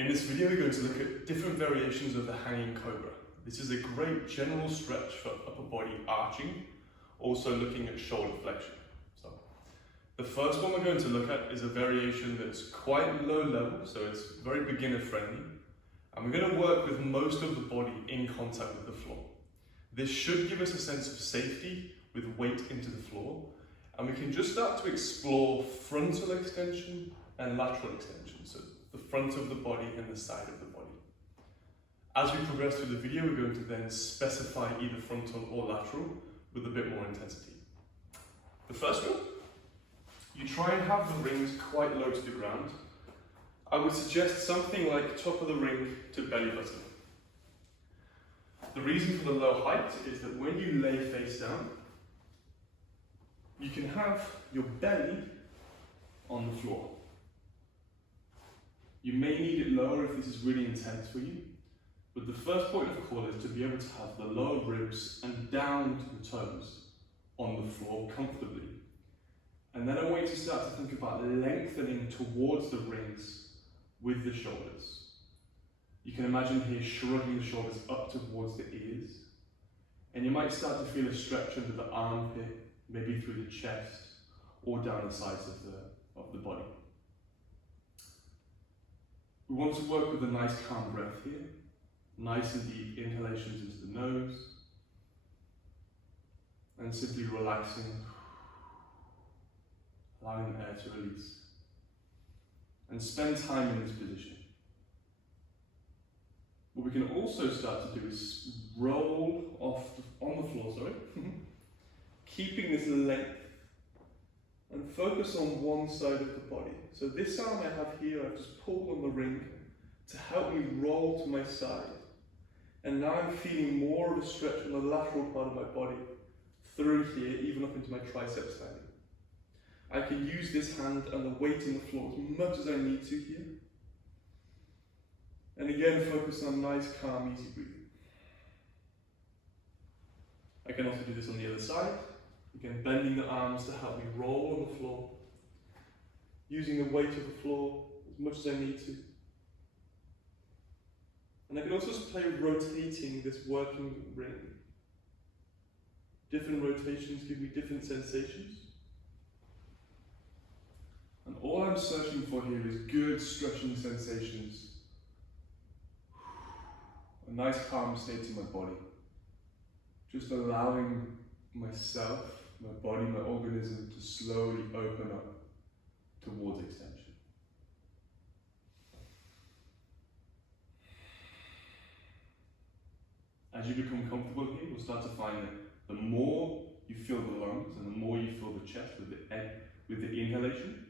In this video, we're going to look at different variations of the hanging cobra. This is a great general stretch for upper body arching, also looking at shoulder flexion. So, the first one we're going to look at is a variation that's quite low level, so it's very beginner friendly. And we're going to work with most of the body in contact with the floor. This should give us a sense of safety with weight into the floor, and we can just start to explore frontal extension and lateral extension, so the front of the body and the side of the body. As we progress through the video, we're going to then specify either frontal or lateral with a bit more intensity. The first one, you try and have the rings quite low to the ground. I would suggest something like top of the ring to belly button. The reason for the low height is that when you lay face down, you can have your belly on the floor. You may need it lower if this is really intense for you, but the first point of call is to be able to have the lower ribs and down to the toes on the floor comfortably. And then I want you to start to think about lengthening towards the rings with the shoulders. You can imagine here shrugging the shoulders up towards the ears, and you might start to feel a stretch under the armpit, maybe through the chest or down the sides of the body. We want to work with a nice calm breath here, nice and deep inhalations into the nose, and simply relaxing, allowing the air to release. And spend time in this position. What we can also start to do is roll off on the floor, keeping this length, and focus on one side of the body. So this arm I have here, I've just pulled on the ring to help me roll to my side. And now I'm feeling more of a stretch on the lateral part of my body, through here, even up into my triceps standing. I can use this hand and the weight in the floor as much as I need to here. And again, focus on nice, calm, easy breathing. I can also do this on the other side. Again, bending the arms to help me roll on the floor, using the weight of the floor as much as I need to. And I can also play with rotating this working ring. Different rotations give me different sensations. And all I'm searching for here is good stretching sensations. A nice calm state in my body. Just allowing myself, my body, my organism to slowly open up towards extension. As you become comfortable here, you'll start to find that the more you feel the lungs and the more you feel the chest with the inhalation,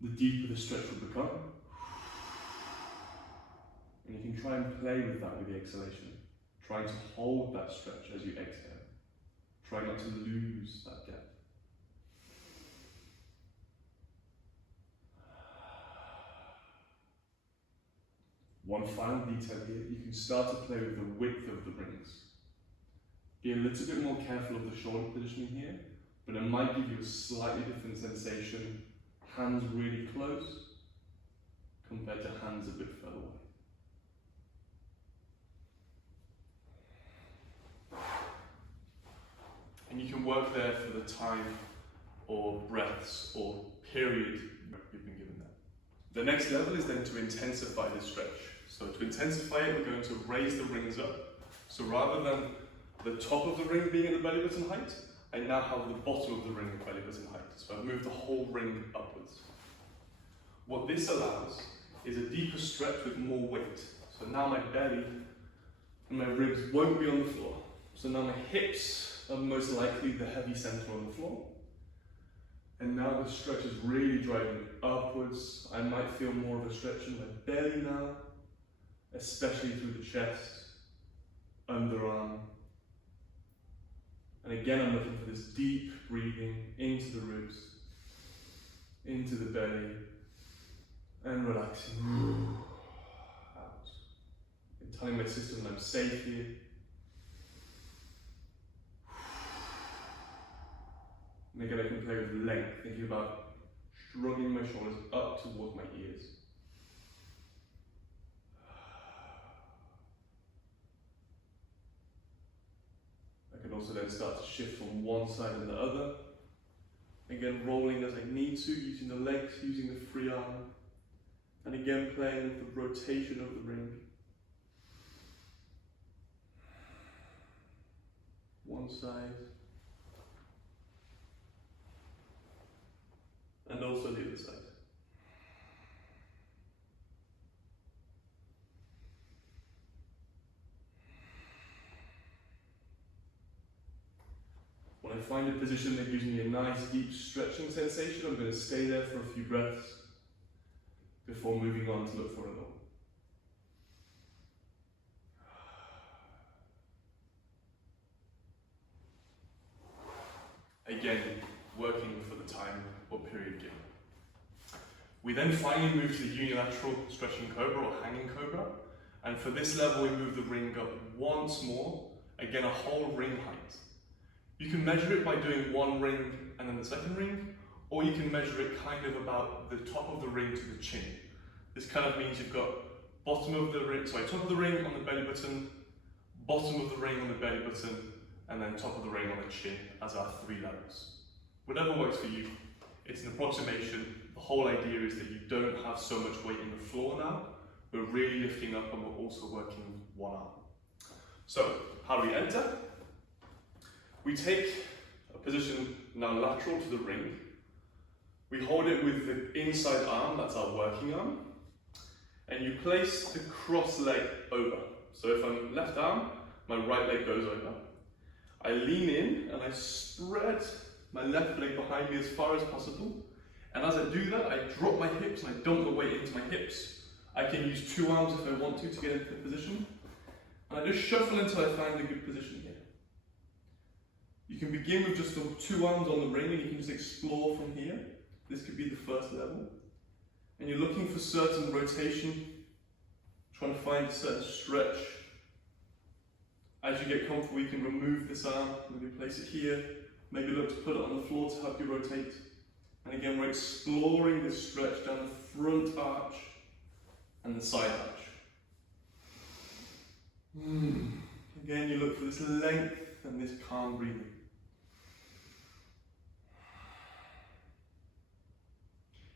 the deeper the stretch will become. And you can try and play with that with the exhalation, trying to hold that stretch as you exhale. Try not to lose that depth. One final detail here, you can start to play with the width of the rings. Be a little bit more careful of the shoulder positioning here, but it might give you a slightly different sensation. Hands really close compared to hands a bit further away. And you can work there for the time or breaths or period you've been given there. The next level is then to intensify the stretch. So to intensify it, we're going to raise the rings up. So rather than the top of the ring being at the belly button height, I now have the bottom of the ring at belly button height. So I've moved the whole ring upwards. What this allows is a deeper stretch with more weight. So now my belly and my ribs won't be on the floor. So now my hips are most likely the heavy center on the floor. And now the stretch is really driving upwards. I might feel more of a stretch in my belly now, especially through the chest, underarm. And again, I'm looking for this deep breathing into the ribs, into the belly, and relaxing out. And telling my system that I'm safe here. And again, I can play with length, thinking about shrugging my shoulders up towards my ears. also then start to shift from one side and the other. Again, rolling as I need to, using the legs, using the free arm. And again, playing with the rotation of the ring. One side. And also the other side. When I find a position that gives me a nice deep stretching sensation, I'm going to stay there for a few breaths before moving on to look for another. Again, working for the time or period given. We then finally move to the unilateral stretching cobra or hanging cobra, and for this level we move the ring up once more, again a whole ring height. You can measure it by doing one ring and then the second ring, or you can measure it kind of about the top of the ring to the chin. This kind of means you've got bottom of the ring, top of the ring on the belly button, bottom of the ring on the belly button, and then top of the ring on the chin as our 3 levels. Whatever works for you. It's an approximation. The whole idea is that you don't have so much weight in the floor now. We're really lifting up and we're also working with one arm. So, how do we enter? We take a position now lateral to the ring. We hold it with the inside arm, that's our working arm. And you place the cross leg over. So if I'm left arm, my right leg goes over. I lean in and I spread my left leg behind me as far as possible. And as I do that, I drop my hips and I dump the weight into my hips. I can use 2 arms if I want to get into the position. And I just shuffle until I find a good position here. You can begin with just the 2 arms on the ring and you can just explore from here. This could be the first level. And you're looking for certain rotation, trying to find a certain stretch. As you get comfortable, you can remove this arm, maybe place it here, maybe look to put it on the floor to help you rotate. And again, we're exploring this stretch down the front arch and the side arch. Again, you look for this length and this calm breathing.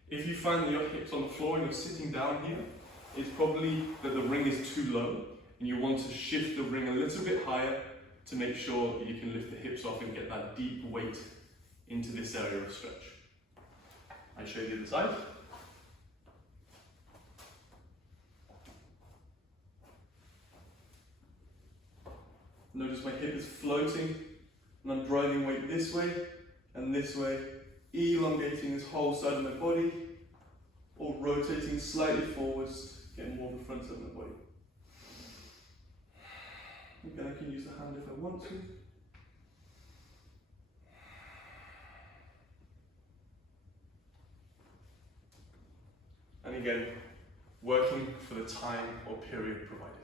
If you find that your hips on the floor and you're sitting down here, it's probably that the ring is too low and you want to shift the ring a little bit higher to make sure that you can lift the hips off and get that deep weight into this area of stretch. I show you the other side. Notice my hip is floating and I'm driving weight this way and this way, elongating this whole side of my body, or rotating slightly forwards, getting more of the front side of my body. Again, I can use the hand if I want to. And again, working for the time or period provided.